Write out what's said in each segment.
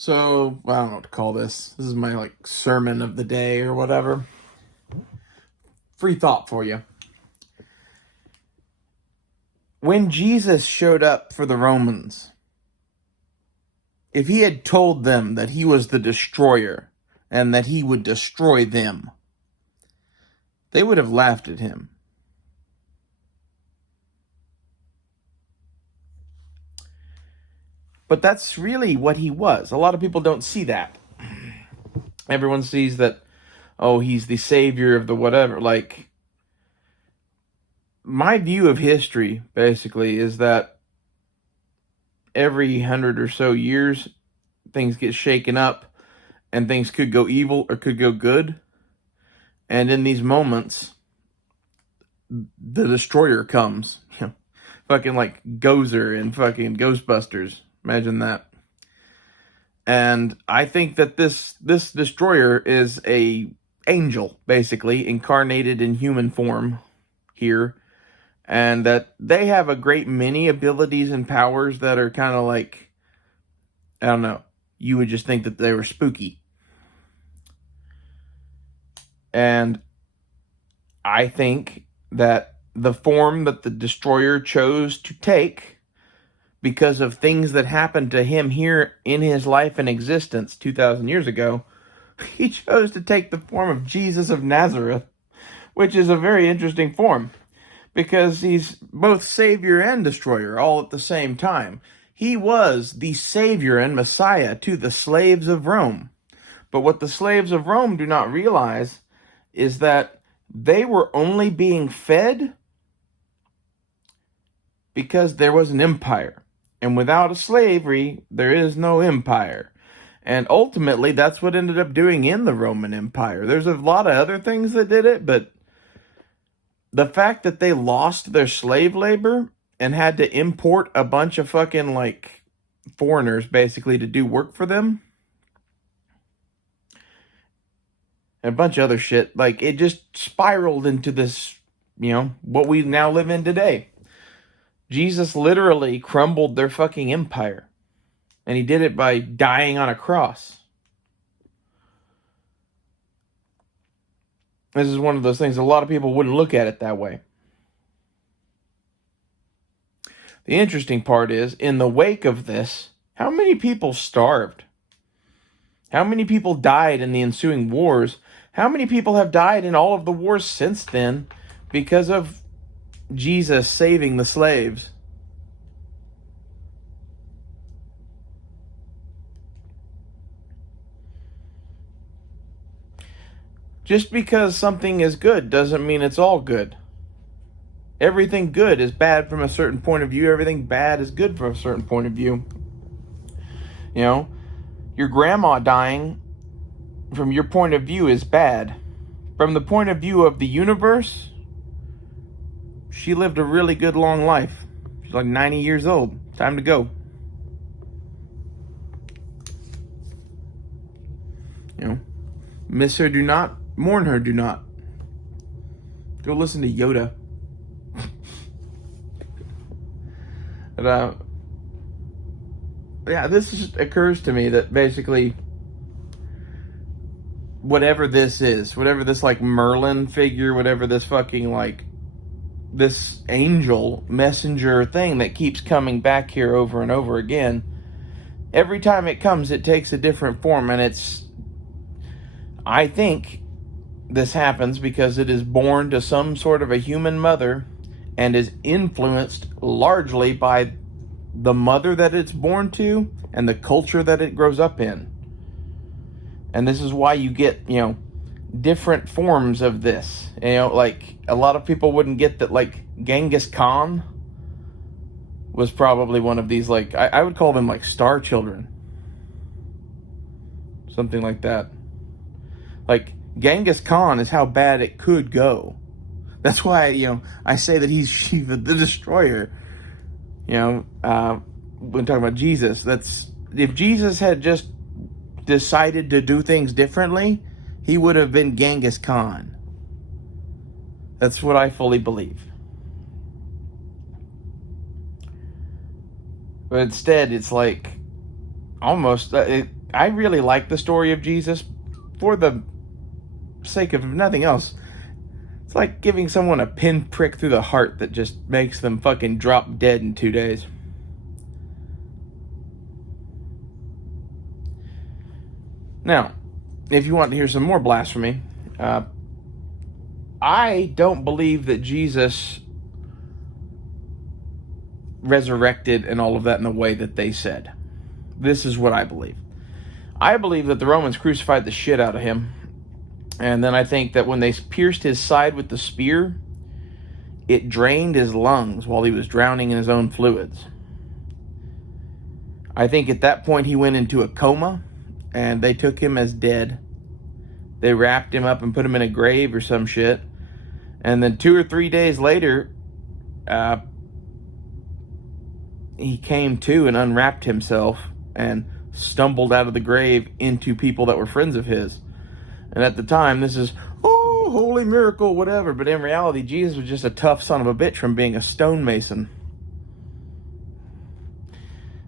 So, I don't know what to call this. This is my sermon of the day or whatever. Free thought for you. When Jesus showed up for the Romans, if he had told them that he was the destroyer and that he would destroy them, they would have laughed at him. But that's really what he was. A lot of people don't see that. Everyone sees that, oh, he's the savior of the whatever. My view of history, basically, is that every 100 or so years, things get shaken up, and things could go evil or could go good. And in these moments, the destroyer comes. Fucking like Gozer and fucking Ghostbusters. Imagine that. And I think that this destroyer is a angel, basically, incarnated in human form here. And that they have a great many abilities and powers that are kind of like, I don't know, you would just think that they were spooky. And I think that the form that the destroyer chose to take, because of things that happened to him here in his life and existence 2,000 years ago, he chose to take the form of Jesus of Nazareth, which is a very interesting form, because he's both Savior and Destroyer all at the same time. He was the Savior and Messiah to the slaves of Rome. But what the slaves of Rome do not realize is that they were only being fed because there was an empire. And without a slavery, there is no empire. And ultimately, that's what ended up doing in the Roman Empire. There's a lot of other things that did it, but the fact that they lost their slave labor and had to import a bunch of fucking foreigners basically to do work for them, and a bunch of other shit, it just spiraled into this, what we now live in today. Jesus literally crumbled their fucking empire. And he did it by dying on a cross. This is one of those things, a lot of people wouldn't look at it that way. The interesting part is, in the wake of this, how many people starved? How many people died in the ensuing wars? How many people have died in all of the wars since then because of Jesus saving the slaves? Just because something is good doesn't mean it's all good. Everything good is bad from a certain point of view. Everything bad is good from a certain point of view. Your grandma dying from your point of view is bad. From the point of view of the universe, she lived a really good long life. She's 90 years old. Time to go. Miss her, do not. Mourn her, do not. Go listen to Yoda. This just occurs to me that basically whatever this is, whatever this Merlin figure, whatever this fucking this angel messenger thing that keeps coming back here over and over again, every time it comes, it takes a different form. And I think this happens because it is born to some sort of a human mother and is influenced largely by the mother that it's born to and the culture that it grows up in. And this is why you get, different forms of this. A lot of people wouldn't get that, Genghis Khan was probably one of these, I would call them star children. Something like that. Genghis Khan is how bad it could go. That's why, I say that he's Shiva the Destroyer. When talking about Jesus, if Jesus had just decided to do things differently, he would have been Genghis Khan. That's what I fully believe. But instead, it's almost, I really like the story of Jesus for the sake of nothing else. It's like giving someone a pinprick through the heart that just makes them fucking drop dead in 2 days. Now, if you want to hear some more blasphemy, I don't believe that Jesus resurrected and all of that in the way that they said. This is what I believe. I believe that the Romans crucified the shit out of him. And then I think that when they pierced his side with the spear, it drained his lungs while he was drowning in his own fluids. I think at that point he went into a coma, and they took him as dead. They wrapped him up and put him in a grave or some shit. And then 2 or 3 days later, he came to and unwrapped himself and stumbled out of the grave into people that were friends of his. And at the time, this is, oh, holy miracle, whatever. But in reality, Jesus was just a tough son of a bitch from being a stonemason.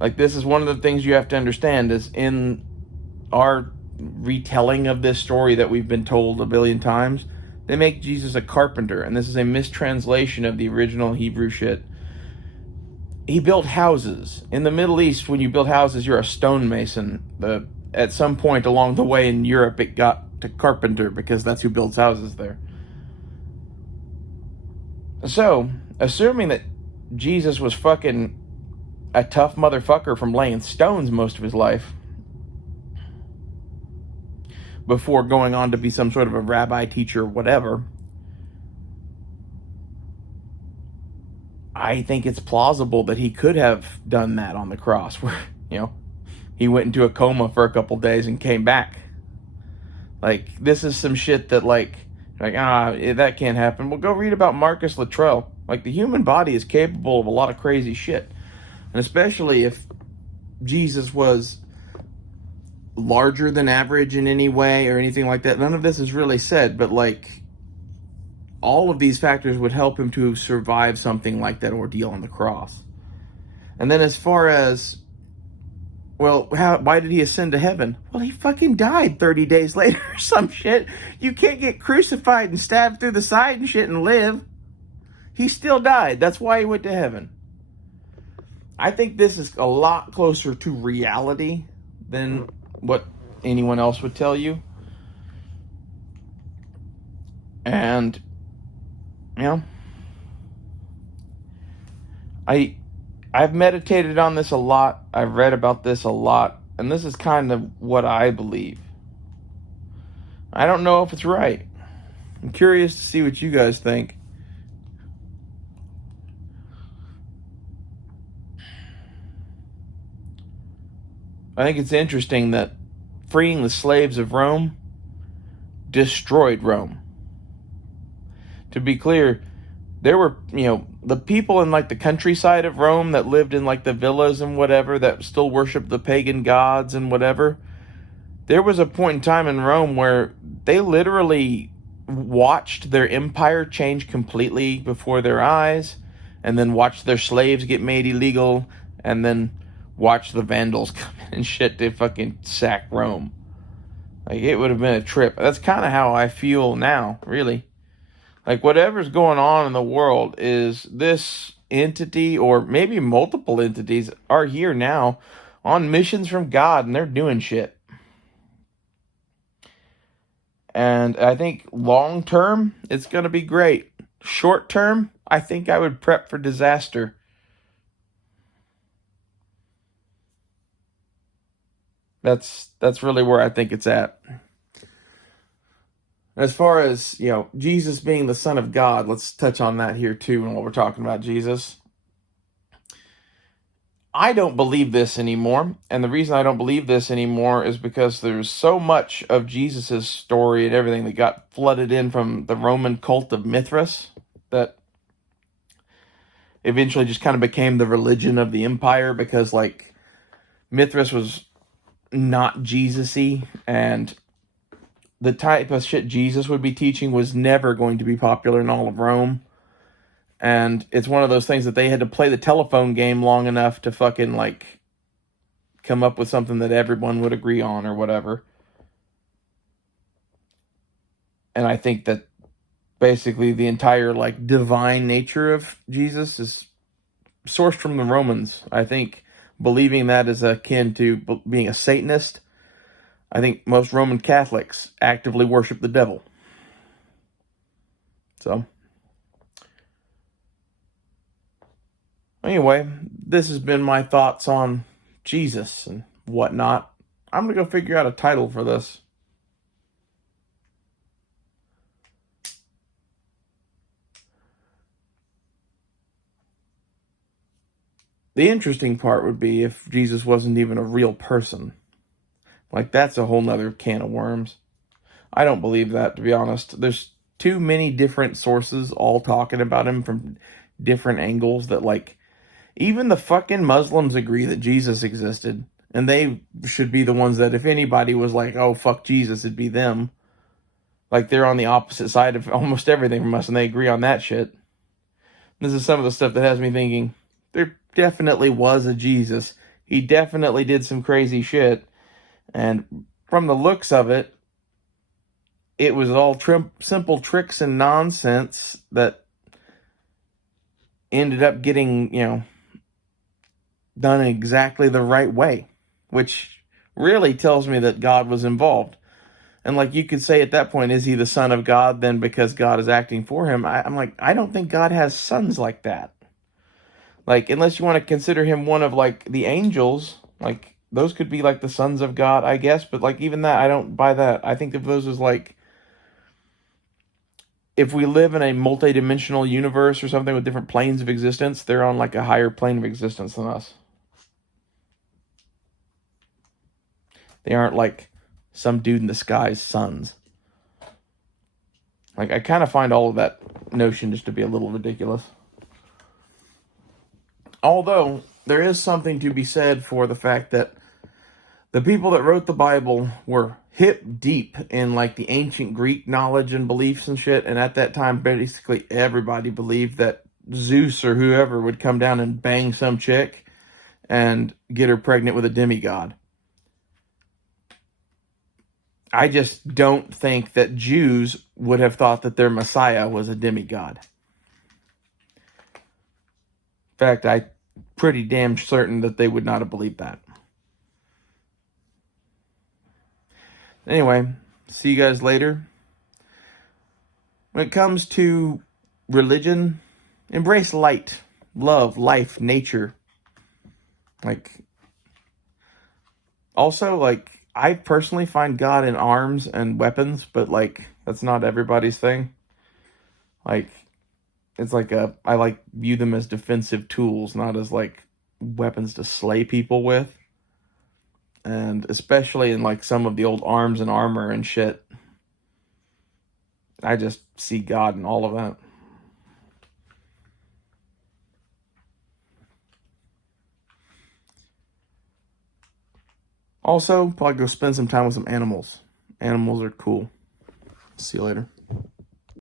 Like, this is one of the things you have to understand is in our retelling of this story that we've been told a billion times, they make Jesus a carpenter. And this is a mistranslation of the original Hebrew shit. He built houses. In the Middle East, when you build houses, you're a stonemason. At some point along the way in Europe, it got to carpenter because that's who builds houses there. So, assuming that Jesus was fucking a tough motherfucker from laying stones most of his life before going on to be some sort of a rabbi, teacher, whatever, I think it's plausible that he could have done that on the cross, where, he went into a coma for a couple days and came back. Like, this is some shit that, that can't happen. Well, go read about Marcus Luttrell. Like, the human body is capable of a lot of crazy shit. And especially if Jesus was larger than average in any way or anything like that. None of this is really said, but, all of these factors would help him to survive something like that ordeal on the cross. And then as far as, why did he ascend to heaven? Well, he fucking died 30 days later or some shit. You can't get crucified and stabbed through the side and shit and live. He still died. That's why he went to heaven. I think this is a lot closer to reality than what anyone else would tell you. And I've meditated on this a lot. I've read about this a lot. And this is kind of what I believe. I don't know if it's right. I'm curious to see what you guys think. I think it's interesting that freeing the slaves of Rome destroyed Rome. To be clear, there were, the people in the countryside of Rome that lived in the villas and whatever that still worshiped the pagan gods and whatever. There was a point in time in Rome where they literally watched their empire change completely before their eyes, and then watched their slaves get made illegal, and then watched the Vandals come in and shit to fucking sack Rome. It would have been a trip. That's kind of how I feel now, really. Whatever's going on in the world is this entity, or maybe multiple entities, are here now on missions from God, and they're doing shit. And I think long term, it's going to be great. Short term, I think I would prep for disaster. That's really where I think it's at. As far as, Jesus being the Son of God, let's touch on that here too when we're talking about Jesus. I don't believe this anymore. And the reason I don't believe this anymore is because there's so much of Jesus' story and everything that got flooded in from the Roman cult of Mithras that eventually just kind of became the religion of the empire, because Mithras was not Jesus-y, and the type of shit Jesus would be teaching was never going to be popular in all of Rome. And it's one of those things that they had to play the telephone game long enough to fucking come up with something that everyone would agree on or whatever. And I think that basically the entire like divine nature of Jesus is sourced from the Romans. I think believing that is akin to being a Satanist. I think most Roman Catholics actively worship the devil. So, anyway, this has been my thoughts on Jesus and whatnot. I'm going to go figure out a title for this. The interesting part would be if Jesus wasn't even a real person. Like, that's a whole nother can of worms. I don't believe that, to be honest. There's too many different sources all talking about him from different angles that, like, even the fucking Muslims agree that Jesus existed. And they should be the ones that if anybody was like, oh, fuck Jesus, it'd be them. Like, they're on the opposite side of almost everything from us, and they agree on that shit. This is some of the stuff that has me thinking, there definitely was a Jesus. He definitely did some crazy shit. And from the looks of it, it was all simple tricks and nonsense that ended up getting, done exactly the right way, which really tells me that God was involved. And like you could say at that point, is he the son of God then because God is acting for him? I'm like, I don't think God has sons like that. Like, unless you want to consider him one of like the angels, like those could be like the sons of God, I guess. But like even that, I don't buy that. I think of those as like, if we live in a multi-dimensional universe or something with different planes of existence, they're on like a higher plane of existence than us. They aren't like some dude in the sky's sons. Like, I kind of find all of that notion just to be a little ridiculous. Although, there is something to be said for the fact that the people that wrote the Bible were hip deep in like the ancient Greek knowledge and beliefs and shit. And at that time, basically everybody believed that Zeus or whoever would come down and bang some chick and get her pregnant with a demigod. I just don't think that Jews would have thought that their Messiah was a demigod. In fact, I'm pretty damn certain that they would not have believed that. Anyway, see you guys later. When it comes to religion, embrace light, love, life, nature. Like, also, like, I personally find God in arms and weapons, but like, that's not everybody's thing. Like, it's like I like view them as defensive tools, not as like weapons to slay people with. And especially in like some of the old arms and armor and shit, I just see God in all of that. Also, probably go spend some time with some animals. Animals are cool. See you later.